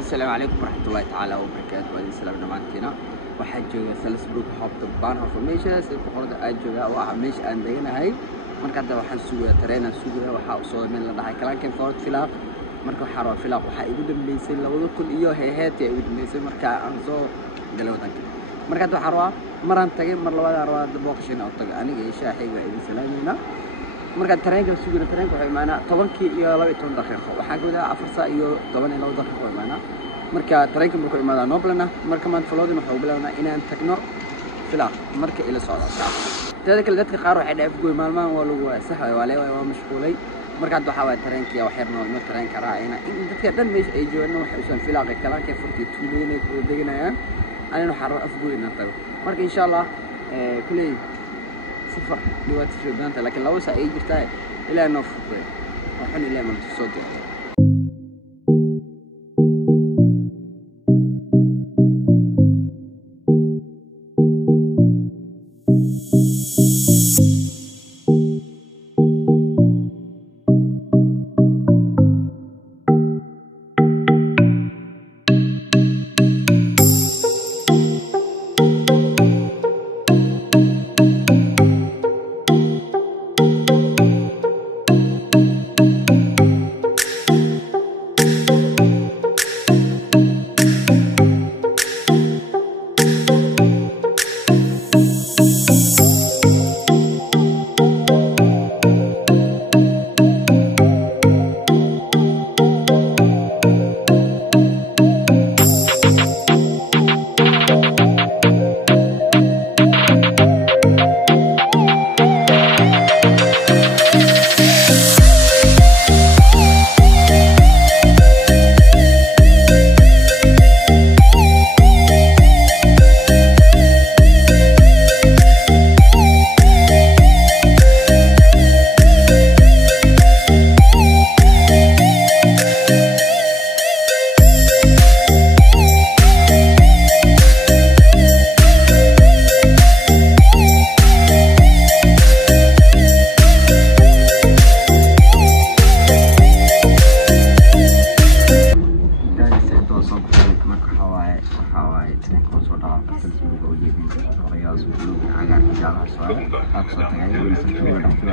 السلام عليكم ورحمة الله تعالى وبركاته. وعليكم السلام دمانتينا. waxaa jooga Salisbury xogta Baanhof meeshaas ee boqorada ay jooga waxa meesha aan deganahay marka hadda waxaan sugaa tareen sugaa waxa uu soo meel la dhahay kalaankan Fort Philip marka waxa roo Philip waxa igu dambeysay 2000 iyo heeheetay igu dambeysay marka aan soo galay wadanka marka hadda waxa roo maraan tagay mar labaad roo booqashada oo tagay aniga iyo shaaxiga idin salaamayna marka tareenka sugaa tareenka waxa imaana 10 iyo 12 daqiiqo waxa gudaa 4 saac iyo 12 daqiiqo imaana marka tareenka markuu imaado Noblana marka maan floodin waxa uu bilaabnaa inaan tagno Philip marka ila socdo dadka kale dadka qaar waxay dhaaf gooy maalmahan waa lagu saxay waa mashquulay marka hadda waxa tareenka wax yar nool ma tareenka raacayna in dadka dhan meesha ay joogaan waxay u Philip kalaanka furti tuuleynay oo deganayaan anina waxa roo afgooyna tago marka insha Allah kulay safar dhibaat fiican laakiin lawa saac ay jirtaa ilaa noof waxaan ilaa ma soo diray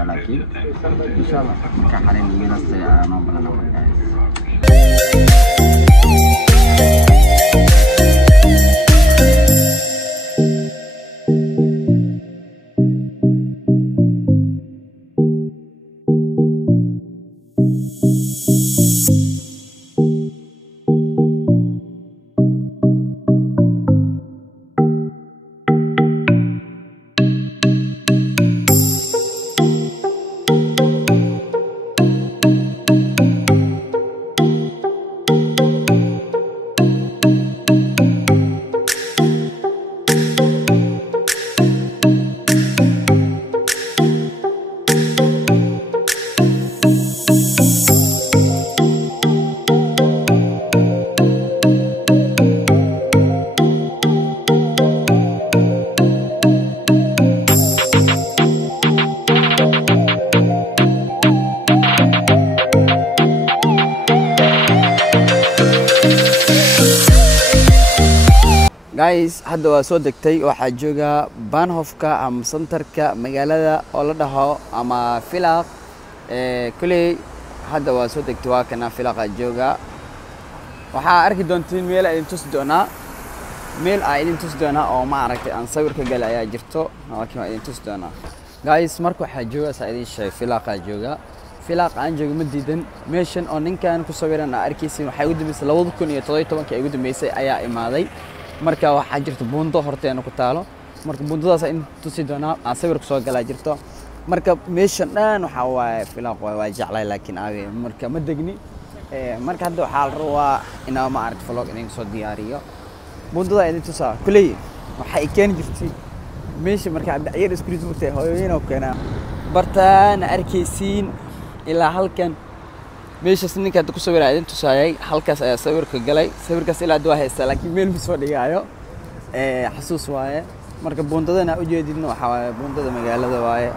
لكن إن شاء الله كحالين ينص نوبلنا guys hadda waa soo degtay waxa jooga Baanhofka ama centerka magaalada oo la dhaho ama Philip kulay hadda waa soo degtay waa kana Philip jooga waxa arki doontiin meel ay tusi doona oo ma aragtay aan sawirka galay ayaa jirto laakiin waa idin tusi doona guys marka waxa jooga saadin shay Philip jooga Philip aan jooga ma diidan meeshan oo ninkan ku sawirana arkaysiin waxay u dambeysay 2017 ay ugu dambeysay ayaa imaaday marka waxa jirto buundo horteena ku taalo marka buundadaas in tusi doona aan sawir soo galay jirto marka meeshan dhan waxa waay Philip waa jeclay laakiin aawe marka ma degni marka hadda waxa la rabaa inaan ma aragto vlog inaan soo diyaariyo buundada idin tusaa kulay waxa ay keen jirtay meesha marka ciyaar isku ridmurtay hooyooyin oo keena bartaan arkaysiin ilaa halkan meesha ninka ku sawiray idin tusaayay halkaas ayaa sawirka galay sawirkaas ilaa dua haysta laakiin meel ma soo dhigaayo xasuus waaye marka buundadana u jeedidna waxa waaye buundada magaalada waaye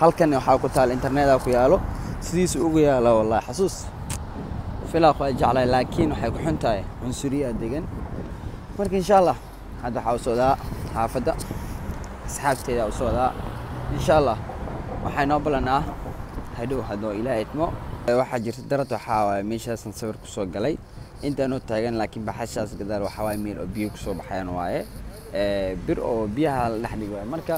halkan waxa ku taal internet ku yaalo sidiis ugu yaalo wallahi xasuus filaaq waa jeclay laakiin waxay ku xun tahay cunsuriya degan marka insha Allah hadda waxa u socdaa xaafadda asxaabteeda u socdaa insha Allah waxay noo balanaa hadhow hadoo ilaahay idmo waxa jirta darad waxa waa meeshaasan sawir ku soo galay intaan oo taagan laakiin baxashaas gadaal waxa waa meel oo biyo ku soo baxayaan waaye bir oo biyaha la dhaxdhigo marka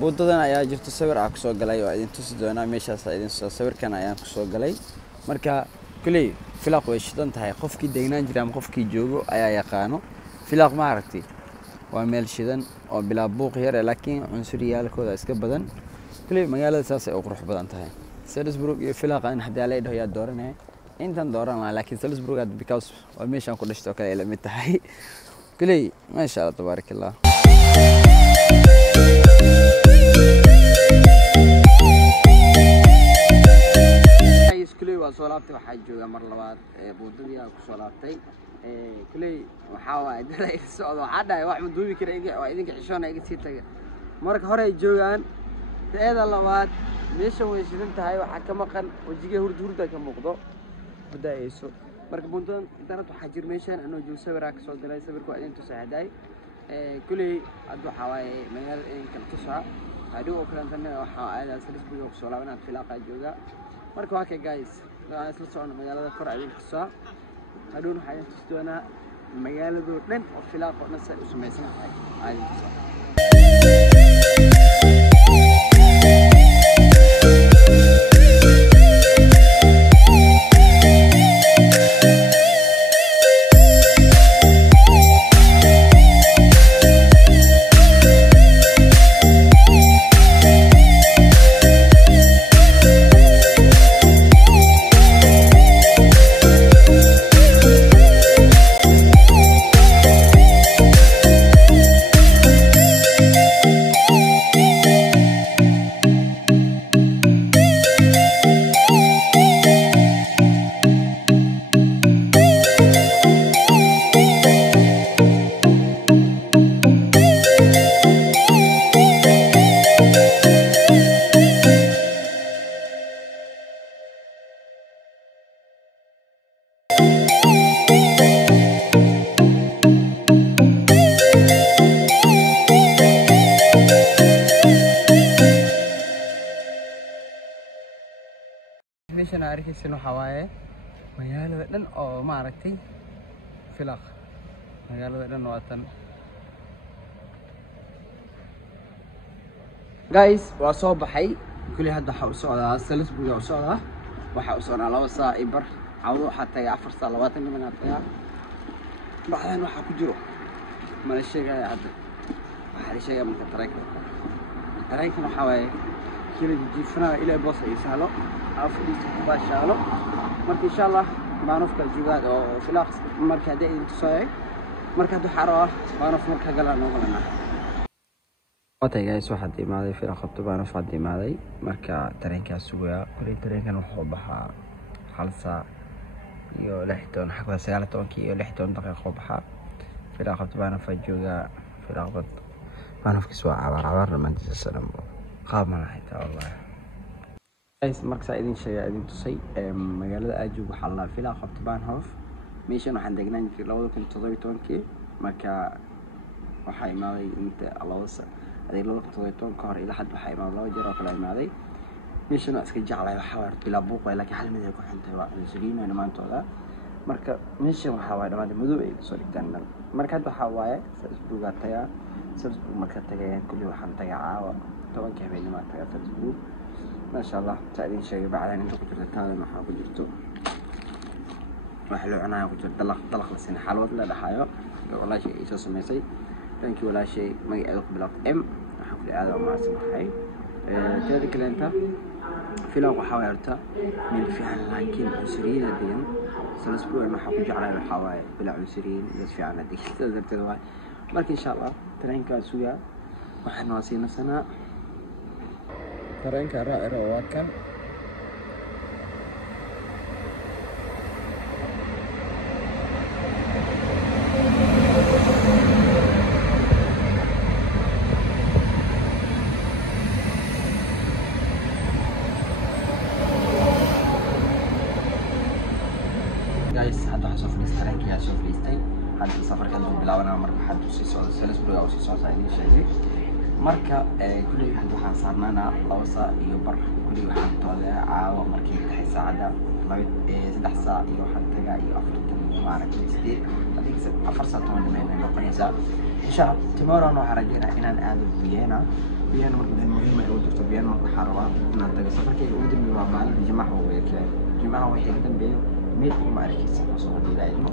buudadan ayaa jirta sawir ah ku soo galay oo idin tusi doona meeshaas idin soo sawirkan ayaan ku soo galay marka kulay filaaq way shidan tahay qofkii deegnaan jira ama qofkii joogo ayaa yaqaano filaaq ma aragtay waa meel shidan oo bilaa buuq yar laakiin cunsuriyaalkooda iska badan kulay magaalada saas ay u qurux badan tahay Salisbury iyo filaaq aan hadda la idho yaa dooranay intan dooran laakiin Salisbury because waa meeshan ku dhashto kale ila mid tahay kulay ma sha Allah tabarakallah kulay waa soo laabtay waxa jooga mar labaad buudadii aan ku soo laabtay kulay waxa waa dalay socdo hadda wax ma duubi kara idinka xishoona iga sii taga marka hore ay joogaan teeda labaad meesha way shidan tahay waxa ka maqan wajiga hurda ka muuqdo badayso marka buntan darad waxa jir meeshan anoo joog sawir ka soo galay sawirku idin tusaaday kulay ad waxa way meel in kala tusaa hadii oo kale tan waxa aad Salisbury oo soo laabanaad filaaqa jooga marka waa kay guys aan isla socono magaalada kor idin tusaa hadhow waxa idin tusi doonaa magaalada dhan oo filaaqa nasa u sameeysan tahay idin tusaa meeshan arkaysan waxa waaye magaalada dhan oo ma aragtay filaaq magaalada dhan waa tan guys waa soo baxay kulli hadda waxa u socdaa Salisbury oo socdaa waxa u socdaa 2 saac ibar cawdo xataa 4 saac 20 minute ayaa baxdan waxa ku jiro ma la sheegay hadda waxa la sheegay marka tareenka waxa waaye kila jiifna ila boos ay sahlo afdiis ku baashaalo marka insha Allah maanufka jugaad oo filaaq marka hadii ay tusay marka hadu xaro maanuf marka galaan oo galana watay guys waxa imaaday filaaq qabto maanuf waxa imaaday marka tareenkaas sugaa kulay tareenkan wuxuu baxaa hal saac iyo 6 xaqada 19 iyo 6 daqiiqo baxaa filaaq qabto maanuf jooga filaaq maanufkiis waa cabaar romantiisa salaam qaab ma lahayd wallahi guys marka idin sheegay idin tusay magaalada aad joog waxa la filaaq qabto Baanhof meeshan waxaan deegnaan jiray 2017 marka waxa imaaday inta alawsa adii 2017 ka hor ilaa had waxa imaaday 2 jeer oo kala imaaday meeshan waa iska jeclay waxa waa bilaa buuq laakiin hal mid ay ku xintay waa insuliin maantooda marka meeshan waxa waa dhamaad madow ay soo dhigtaan marka hadda waxa waaye Salisbury tayaa Salisbury marka tagayaan kulli waxaan tagaa caawa 10 habeenimo tagaa Salisbury ما شاء الله تعالين شيء بعدين انت كنت تتابع مع حاجته وحلو عناية كنت دلخ لسنة حلوة لا دحايا والله شيء يسوس ميسي ثانك يو ولا شيء ما يعلق بلاك حفل هذا مع سمحي كذا كلامته في لو حاولته من في عن لكن عنصريين الدين Salisbury ما حكوا على الحواي بلا عنصريين بس في عنا دي تقدر تدوي لكن إن شاء الله ترين كاسويا وحنا واسينا سنة ترين كرائر وواكن soo fadhiistay hadda safarka duu bilaabana marka waxaan sii socda Salisbury oo sii socda inii sheegay marka kulli waxaan saarnana 2 saac iyo bar kulli waxaan toodaa caawa markii tahay saacada 3 saac iyo waxaan tagaa iyo 40 maaragtay 4 saac toban meelay noqonaysaa insha Allah tomorrow waxaan rajaynayaa inaan aado Vienna marka muhiim ah oo jirto Vienna waxaan rabaa inaan tago safarkayga ugu dambeeyay waa maalin Jimcaha weekend Jimcaha wixii ka dambeeyo meel ma arkaysa soo hadiyayno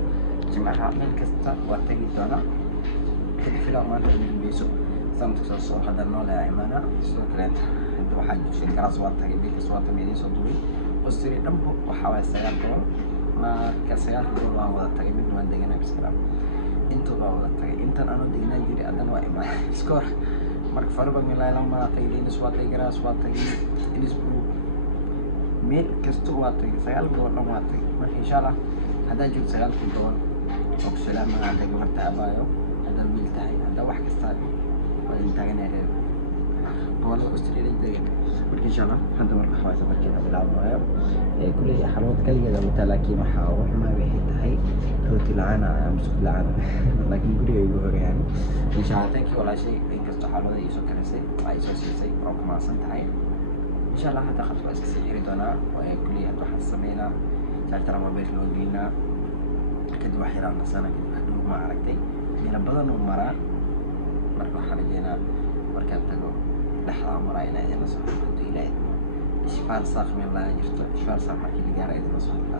Jimcaha meel kasta waa tagi doona kadib filan maanta ugu dambeeyso sanadka soo hadda noolaa imaana soo kaleeta inta waxaa jirtay garas waa tagay bil soo tameeyay soo duway qostiri dhanbo waxa way sagaal doon ma ka sagaal doon waa wada tagay mid waan deganaa biskala inta waa wada tagay intan aanu deganaa jiri adan waa imaan score marka farba milay lama tagay dinis waa tagay garas waa tagay Salisbury meel kasto waa tagay sagaal doon waa tagay marka insha Allah hadda joogto sagaal doon oo salaama hadda gabarta abaayo hadda wiil tahay hadda wax kasta تاجنا والله أستراليا دقيقة ولكن إن شاء الله حتى مرة حواسة بركة بلعب معايا كل حلوات كلية ده متلاقي محاور ما بيحد هاي روتي العنا مسك العنا لكن كل يجوهر يعني إن شاء الله تانكي ولا شيء إن كست حلوات يسوع كنسي أي سوسي روك مع سنت هاي إن شاء الله حتى خلص بس كسي يريدنا وكل يروح السمينا ترى ما بيش لودينا كده واحد عنا سنة كده حلو ما عرفتي من بدن ومرة marka waxaan rajaynayaa markaan tago dhaxda maraa inay la soo xiriirto ilaahay ishfaar saaq meel la jirto ishfaar saaq markii la gaaray la soo xiriirto